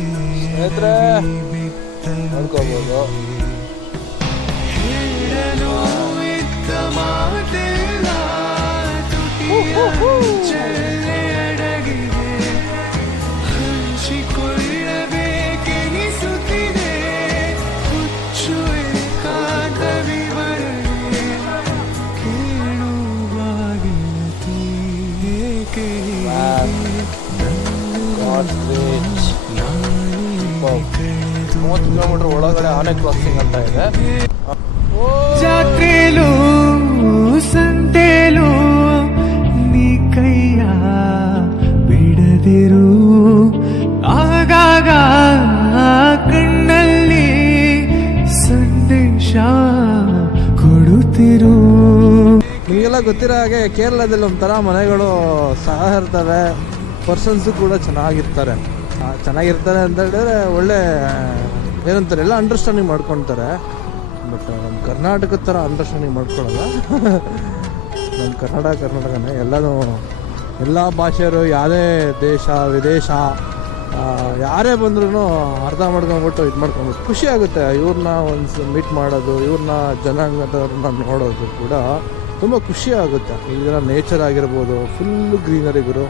ಸ್ನೇಹಿತರೆ ನೋಡ್ಕೋಬೋದು. ಮೂವತ್ತು ಕಿಲೋಮೀಟರ್ ಒಳಗಡೆ ಆನೆ ಕ್ರಾಸಿಂಗ್ ಅಂತ ಇದೆ. ಜಾತ್ರೆಲು ಸಂತೆಲು ನೀ ಕೈಯ ಬಿಡದಿರು, ಆಗಾಗ ಕಣ್ಣಲ್ಲಿ ಸಂದೇಶ ಕೊಡುತ್ತಿರು. ನಿಮಗೆಲ್ಲ ಗೊತ್ತಿರೋ ಹಾಗೆ ಕೇರಳದಲ್ಲಿ ಒಂಥರ ಮನೆಗಳು ಸಹ ಇರ್ತವೆ, ಪರ್ಸನ್ಸು ಕೂಡ ಚೆನ್ನಾಗಿರ್ತಾರೆ ಅಂತ ಹೇಳಿದ್ರೆ ಒಳ್ಳೆ ಏನಂತಾರೆ ಎಲ್ಲ ಅಂಡರ್ಸ್ಟ್ಯಾಂಡಿಂಗ್ ಮಾಡ್ಕೊತಾರೆ. ಬಟ್ ನಮ್ಮ ಕರ್ನಾಟಕದ ಥರ ಅಂಡರ್ಸ್ಟ್ಯಾಂಡಿಂಗ್ ಮಾಡ್ಕೊಳ್ಳಲ್ಲ. ನಮ್ಮ ಕರ್ನಾಟಕನೇ ಎಲ್ಲ ಭಾಷೆಯವರು ಯಾವುದೇ ದೇಶ ವಿದೇಶ ಯಾರೇ ಬಂದ್ರೂ ಅರ್ಥ ಮಾಡ್ಕೊಂಬಿಟ್ಟು ಇದು ಮಾಡ್ಕೊಂಬಿಟ್ಟು ಖುಷಿ ಆಗುತ್ತೆ. ಇವ್ರನ್ನ ಒಂದು ಮೀಟ್ ಮಾಡೋದು, ಇವ್ರನ್ನ ಜನಾಂಗದವ್ರನ್ನ ನೋಡೋದು ಕೂಡ ತುಂಬ ಖುಷಿ ಆಗುತ್ತೆ. ಇದರ ನೇಚರ್ ಆಗಿರ್ಬೋದು, ಫುಲ್ ಗ್ರೀನರಿ ಗುರು.